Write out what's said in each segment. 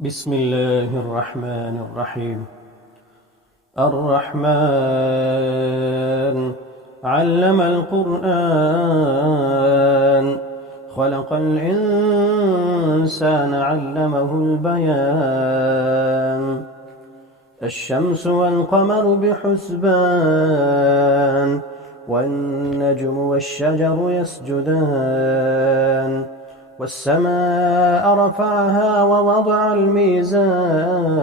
بسم الله الرحمن الرحيم. الرحمن علم القرآن، خلق الإنسان علمه البيان. الشمس والقمر بحسبان، والنجم والشجر يسجدان. والسماء رفعها ووضع الميزان،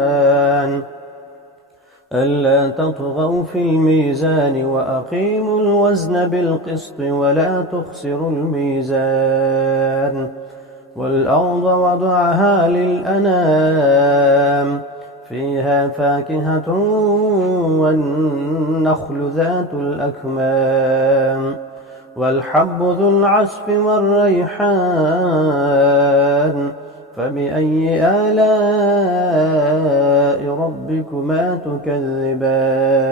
ألا تطغوا في الميزان وأقيموا الوزن بالقسط ولا تخسروا الميزان. والأرض وضعها للأنام، فيها فاكهة والنخل ذات الأكمام، والحب ذو العصف والريحان. فبأي آلاء ربكما تكذبان؟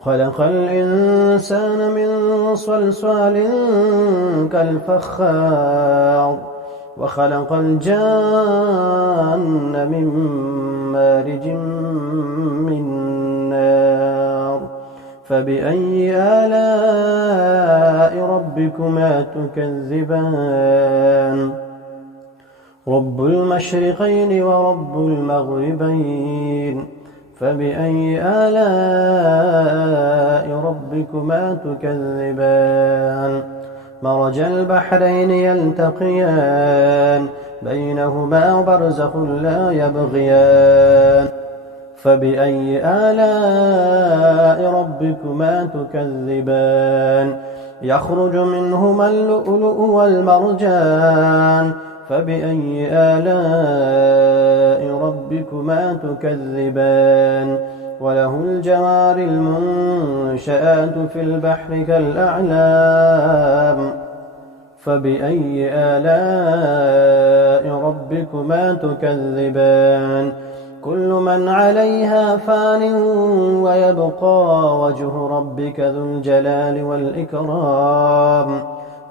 خلق الإنسان من صلصال كالفخار، وخلق الجان من مارج من نار. فبأي آلاء ربكما تكذبان؟ رب المشرقين ورب المغربين، فبأي آلاء ربكما تكذبان؟ مرج البحرين يلتقيان، بينهما برزخ لا يبغيان. فبأي آلاء ربكما تكذبان؟ يخرج منهما اللؤلؤ والمرجان. فبأي آلاء ربكما تكذبان؟ وله الجوار المنشآت في البحر كالأعلام. فبأي آلاء ربكما تكذبان؟ كل من عليها فان، ويبقى وجه ربك ذو الجلال والإكرام.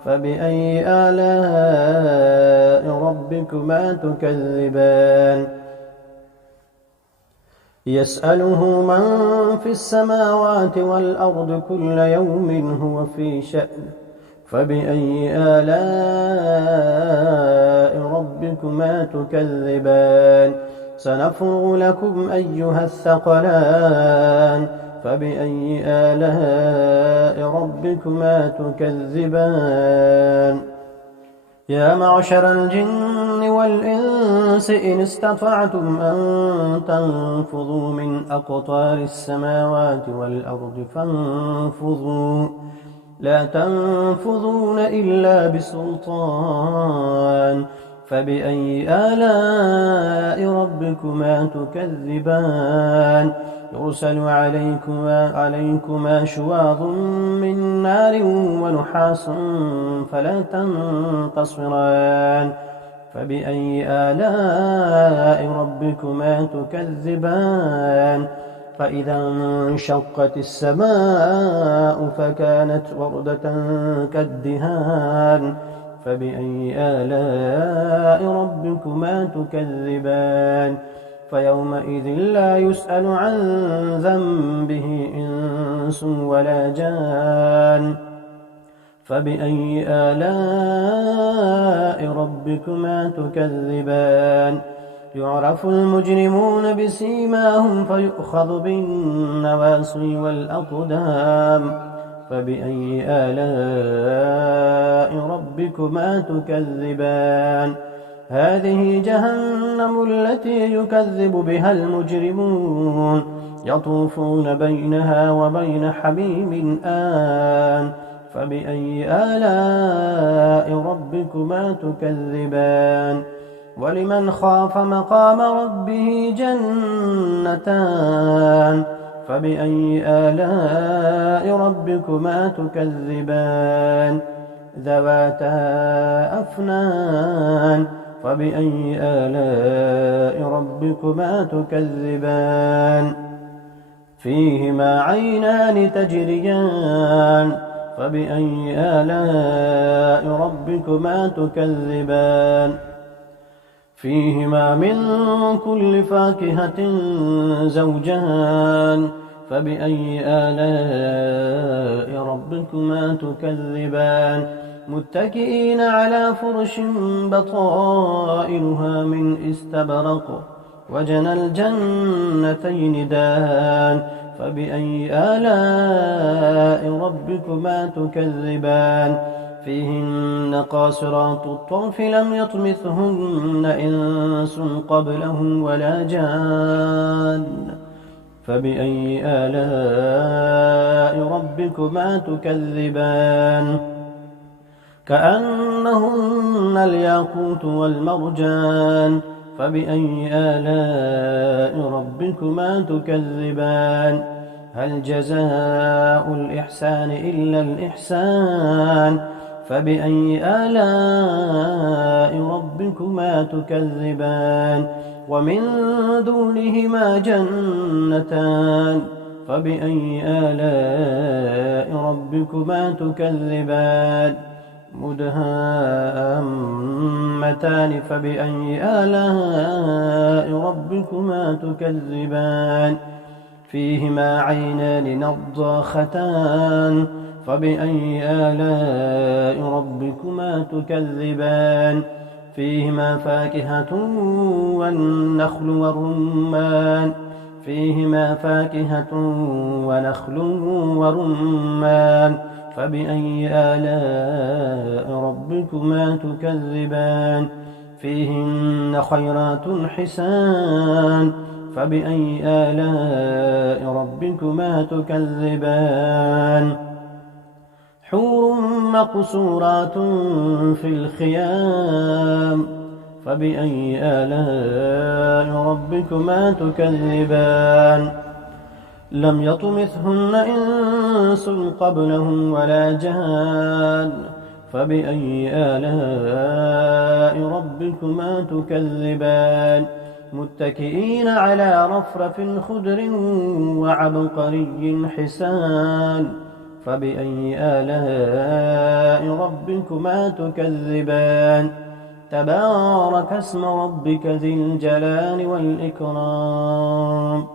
فبأي آلاء ربكما تكذبان؟ يسأله من في السماوات والأرض كل يوم هو في شأن. فبأي آلاء ربكما تكذبان؟ سنفرغ لكم أيها الثقلان. فبأي آلاء ربكما تكذبان؟ يا معشر الجن والإنس إن استطعتم أن تنفذوا من أقطار السماوات والأرض فانفذوا، لا تنفذون إلا بسلطان. فبأي آلاء ربكما تكذبان؟ يرسل عليكما شواظ من نار ونحاس فلا تنتصران. فبأي آلاء ربكما تكذبان؟ فإذا انشقت السماء فكانت وردة كالدهان. فبأي آلاء ربكما تكذبان؟ فيومئذ لا يسأل عن ذنبه إنس ولا جان. فبأي آلاء ربكما تكذبان؟ يعرف المجرمون بسيماهم فيؤخذ بالنواصي والأقدام. فبأي آلاء ربكما تكذبان؟ هذه جهنم التي يكذب بها المجرمون، يطوفون بينها وبين حميم آن. فبأي آلاء ربكما تكذبان؟ ولمن خاف مقام ربه جنتان. فبأي آلاء ربكما تكذبان؟ ذواتا أفنان. فبأي آلاء ربكما تكذبان؟ فيهما عينان تجريان. فبأي آلاء ربكما تكذبان؟ فيهما من كل فاكهة زوجان فبأي آلاء ربكما تكذبان متكئين على فرش بطائنها من استبرق وجنى الجنتين دان فبأي آلاء ربكما تكذبان فيهن قاصرات الطرف لم يطمثهن إنس قبلهم ولا جان فبأي آلاء ربكما تكذبان كأنهن الياقوت والمرجان فبأي آلاء ربكما تكذبان هل جزاء الإحسان إلا الإحسان فبأي آلاء ربكما تكذبان ومن دونهما جنتان فبأي آلاء ربكما تكذبان مدهامتان فبأي آلاء ربكما تكذبان فيهما عينان نضاختان فبأي آلاء ربكما تكذبان فيهما فاكهة والنخل والرمان فيهما فاكهة ونخل ورمان فبأي آلاء ربكما تكذبان فيهن خيرات حسان فبأي آلاء ربكما تكذبان حور مقصورات في الخيام فبأي آلاء ربكما تكذبان لم يطمثهن إنس قبلهم ولا جان فبأي آلاء ربكما تكذبان متكئين على رفرف خضر وعبقري حسان فبأي آلاء ربكما تكذبان تبارك اسم ربك ذي الجلال والإكرام